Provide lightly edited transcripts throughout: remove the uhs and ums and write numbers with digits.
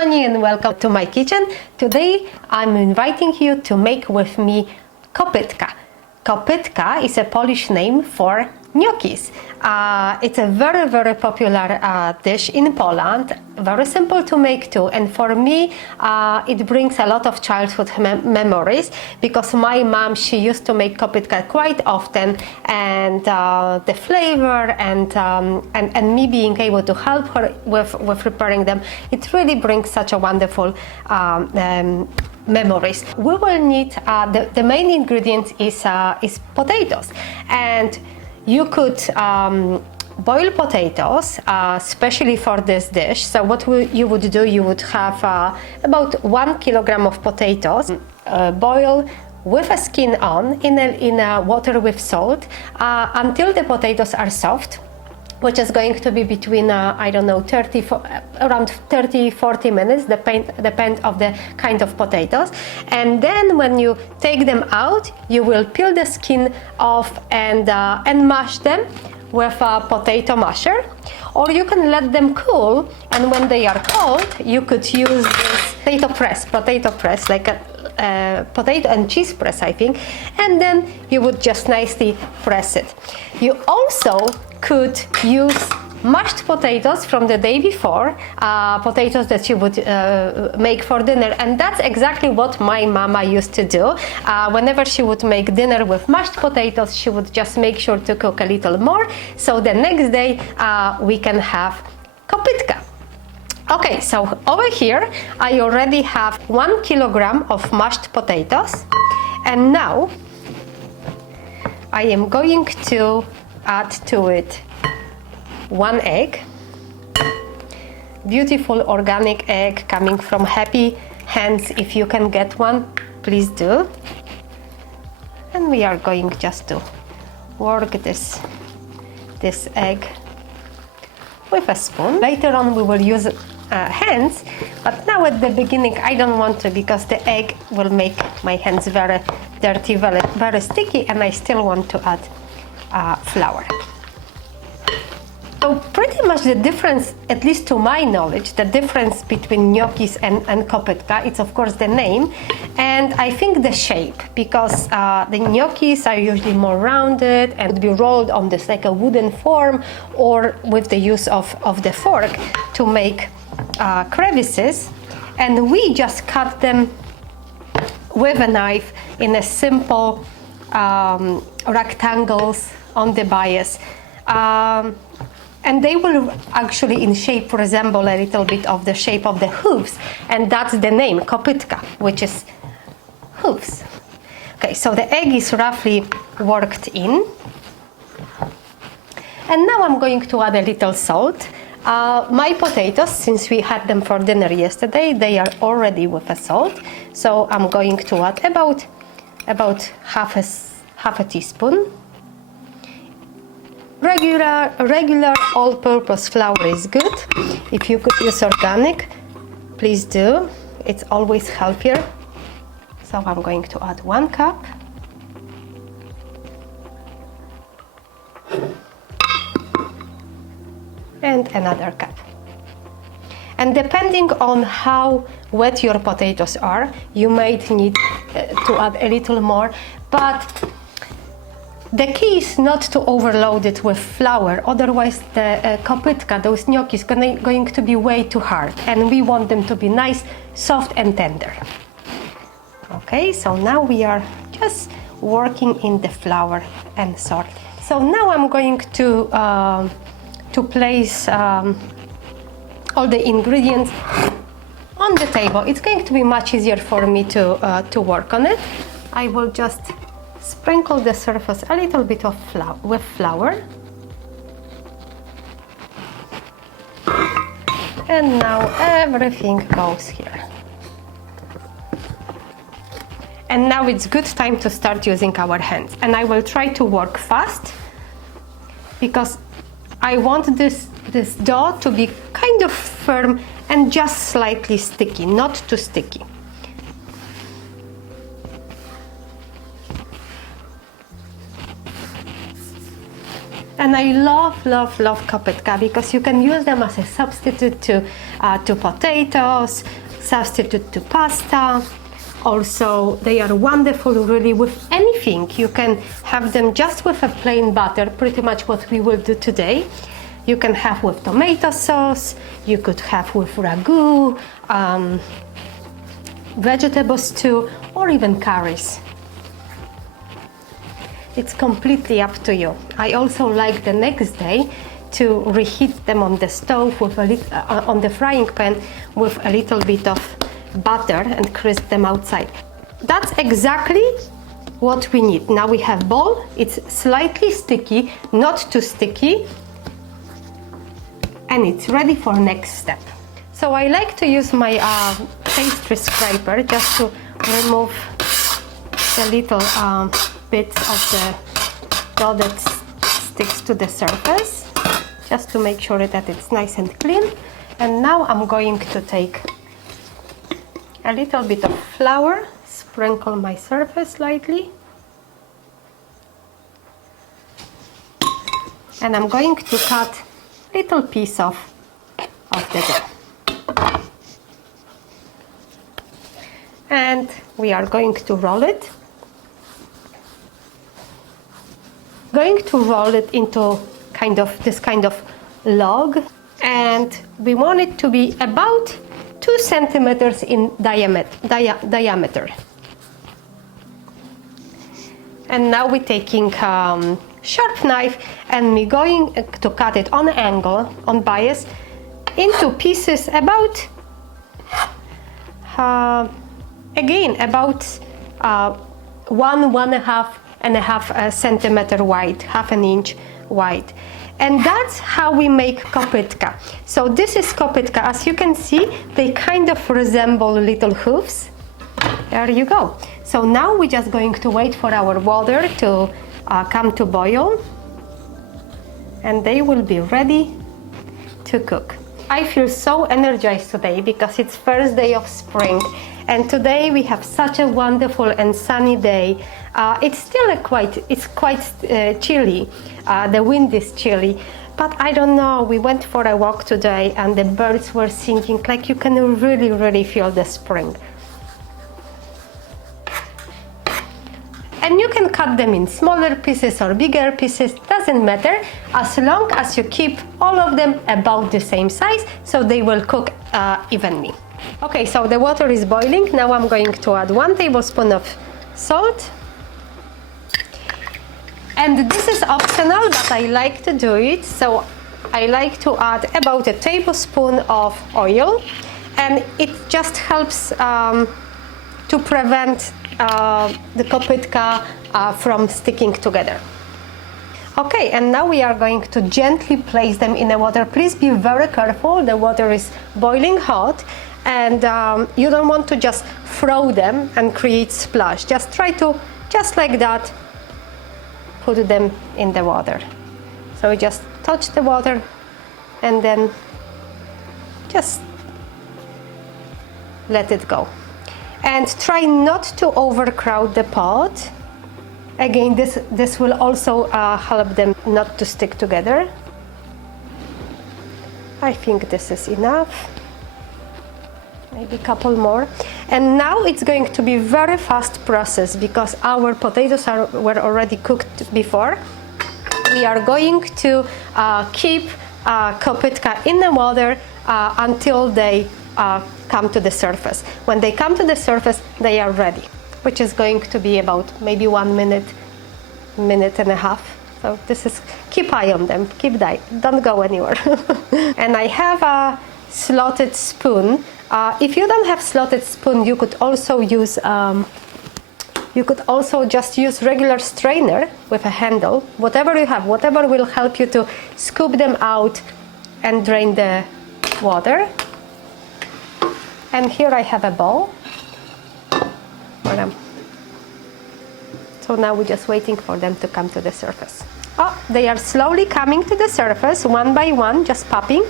kochani, and welcome to my kitchen. Today I'm inviting you to make with me kopytka. Kopytka is a Polish name for gnocchis. It's a very popular dish in Poland, very simple to make too, and for me it brings a lot of childhood memories because my mom, she used to make kopytka quite often, and the flavor and me being able to help her with preparing them, it really brings such a wonderful memories. We will need the main ingredient is potatoes, and you could boil potatoes, especially for this dish. So what you would do, you would have about 1 kilogram of potatoes, boil with a skin on in a water with salt until the potatoes are soft, which is going to be between, I don't know, around 30-40 minutes, depend of the kind of potatoes. And then when you take them out, you will peel the skin off and mash them with a potato masher. Or you can let them cool, and when they are cold, you could use this potato press, like a potato and cheese press, I think, and then you would just nicely press it. You also could use mashed potatoes from the day before, potatoes that you would make for dinner, and that's exactly what my mama used to do. Whenever she would make dinner with mashed potatoes, she would just make sure to cook a little more, so the next day we can have kopytka. Okay, so over here I already have 1 kilogram of mashed potatoes, and now I am going to add to it 1 egg, beautiful organic egg coming from Happy Hands. If you can get one, please do. And we are going just to work this egg with a spoon. Later on we will use hands, but now at the beginning I don't want to, because the egg will make my hands very dirty, very sticky, and I still want to add flour. So pretty much the difference, at least to my knowledge, the difference between gnocchis and kopytka, it's of course the name, and I think the shape, because the gnocchis are usually more rounded and would be rolled on this like a wooden form, or with the use of the fork to make crevices, and we just cut them with a knife in a simple rectangles on the bias. And they will actually in shape resemble a little bit of the shape of the hooves, and that's the name kopytka, which is hooves. Okay, so the egg is roughly worked in, and now I'm going to add a little salt. My potatoes, since we had them for dinner yesterday, they are already with a salt, so I'm going to add about half a teaspoon. Regular all-purpose flour is good. If you could use organic, please do. It's always healthier. So I'm going to add 1 cup. And another cup. And depending on how wet your potatoes are, you might need to add a little more, but the key is not to overload it with flour, otherwise the kopytka, those gnocchi, is going to be way too hard, and we want them to be nice, soft and tender. Okay, so now we are just working in the flour and salt. So now I'm going to place all the ingredients on the table. It's going to be much easier for me to work on it. I will just sprinkle the surface a little bit of flour. And now everything goes here. And now it's good time to start using our hands. And I will try to work fast, because I want this dough to be kind of firm and just slightly sticky, not too sticky. And I love, love, love kopytka because you can use them as a substitute to potatoes, substitute to pasta. Also, they are wonderful really with anything. You can have them just with a plain butter, pretty much what we will do today. You can have with tomato sauce, you could have with ragu, vegetable stew, or even curries. It's completely up to you. I also like the next day to reheat them on the stove with on the frying pan with a little bit of butter and crisp them outside. That's exactly what we need. Now we have bowl. It's slightly sticky, not too sticky, and it's ready for next step. So I like to use my pastry scraper just to remove the little bits of the dough that sticks to the surface, just to make sure that it's nice and clean. And now I'm going to take a little bit of flour, sprinkle my surface lightly, and I'm going to cut little piece of the dough. And we are going to roll it. Going to roll it into this kind of log, and we want it to be about 2 centimeters in diameter. And now we're taking sharp knife and we're going to cut it on angle, on bias, into pieces about again about 1.5 centimeter wide, half an inch wide. And that's how we make kopytka. So this is kopytka. As you can see, they kind of resemble little hoofs. There you go. So now we're just going to wait for our water to come to boil, and they will be ready to cook. I feel so energized today because it's first day of spring, and today we have such a wonderful and sunny day. It's still quite chilly. The wind is chilly, but I don't know. We went for a walk today, and the birds were singing. Like, you can really, really feel the spring. And you can cut them in smaller pieces or bigger pieces, doesn't matter, as long as you keep all of them about the same size, so they will cook evenly. Okay, so the water is boiling. Now I'm going to add 1 tablespoon of salt. And this is optional, but I like to do it, so I like to add about a tablespoon of oil, and it just helps to prevent the kopytka from sticking together. Okay, and now we are going to gently place them in the water. Please be very careful. The water is boiling hot, and you don't want to just throw them and create splash. Just try to, just like that, put them in the water. So we just touch the water and then just let it go. And try not to overcrowd the pot. Again, this will also help them not to stick together. I think this is enough. Maybe a couple more. And now it's going to be very fast process because our potatoes were already cooked before. We are going to keep kopytka in the water until they come to the surface. When they come to the surface, they are ready, which is going to be about maybe 1 minute, minute and a half. So this is, keep eye on them, don't go anywhere. And I have a slotted spoon. If you don't have slotted spoon, you could also use just use regular strainer with a handle. Whatever you have, whatever will help you to scoop them out and drain the water. And here I have a bowl. So now we're just waiting for them to come to the surface. Oh, they are slowly coming to the surface, one by one, just popping.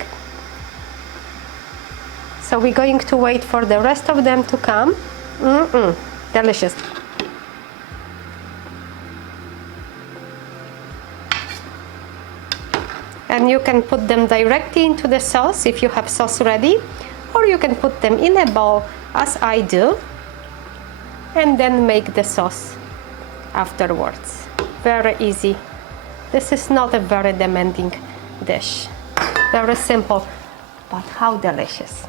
So we're going to wait for the rest of them to come. Delicious. And you can put them directly into the sauce if you have sauce ready, or you can put them in a bowl as I do, and then make the sauce afterwards. Very easy. This is not a very demanding dish. Very simple, but how delicious.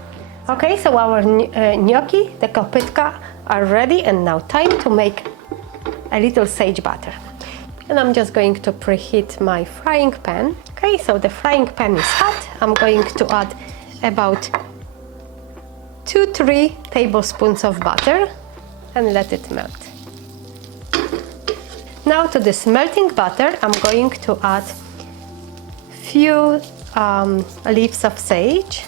Okay, so our gnocchi, the kopytka, are ready, and now time to make a little sage butter. And I'm just going to preheat my frying pan. Okay, so the frying pan is hot. I'm going to add about 2-3 tablespoons of butter and let it melt. Now to this melting butter, I'm going to add few leaves of sage,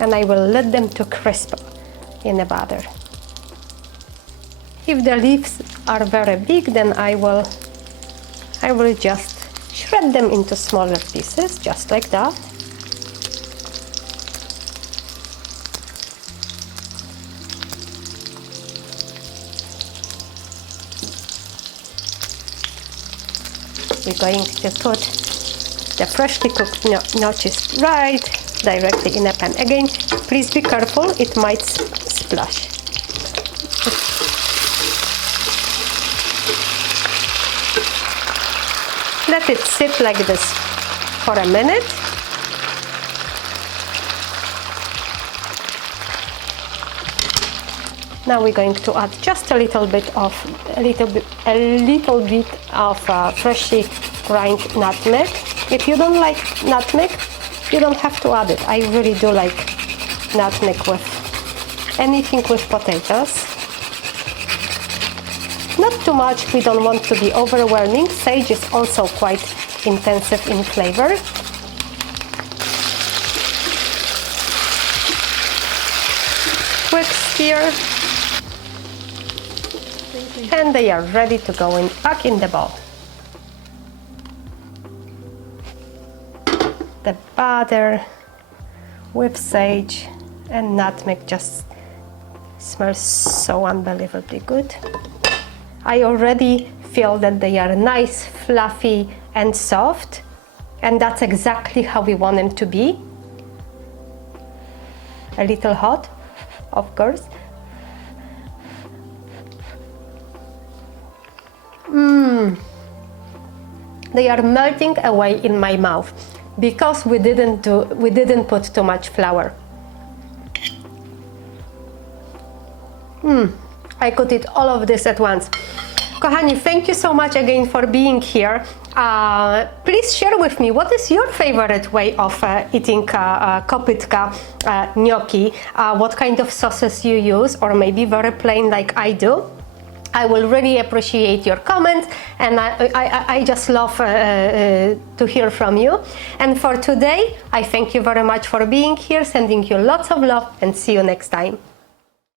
and I will let them to crisp in the butter. If the leaves are very big, then I will just shred them into smaller pieces, just like that. We're going to put the freshly cooked gnocchi right directly in a pan. Again, please be careful, it might splash. Let it sit like this for a minute. Now we're going to add just a little bit of freshly ground nutmeg. If you don't like nutmeg, you don't have to add it. I really do like nutmeg with anything with potatoes. Not too much, we don't want to be overwhelming. Sage is also quite intensive in flavor. Quick stir. And they are ready to go back in the bowl. The butter with sage and nutmeg just smells so unbelievably good. I already feel that they are nice, fluffy and soft, and that's exactly how we want them to be. A little hot, of course. They are melting away in my mouth because we didn't put too much flour. I could eat all of this at once. Kochani, thank you so much again for being here. Please share with me, what is your favorite way of eating kopytka gnocchi? What kind of sauces you use, or maybe very plain like I do? I will really appreciate your comments, and I just love to hear from you. And for today, I thank you very much for being here, sending you lots of love, and see you next time.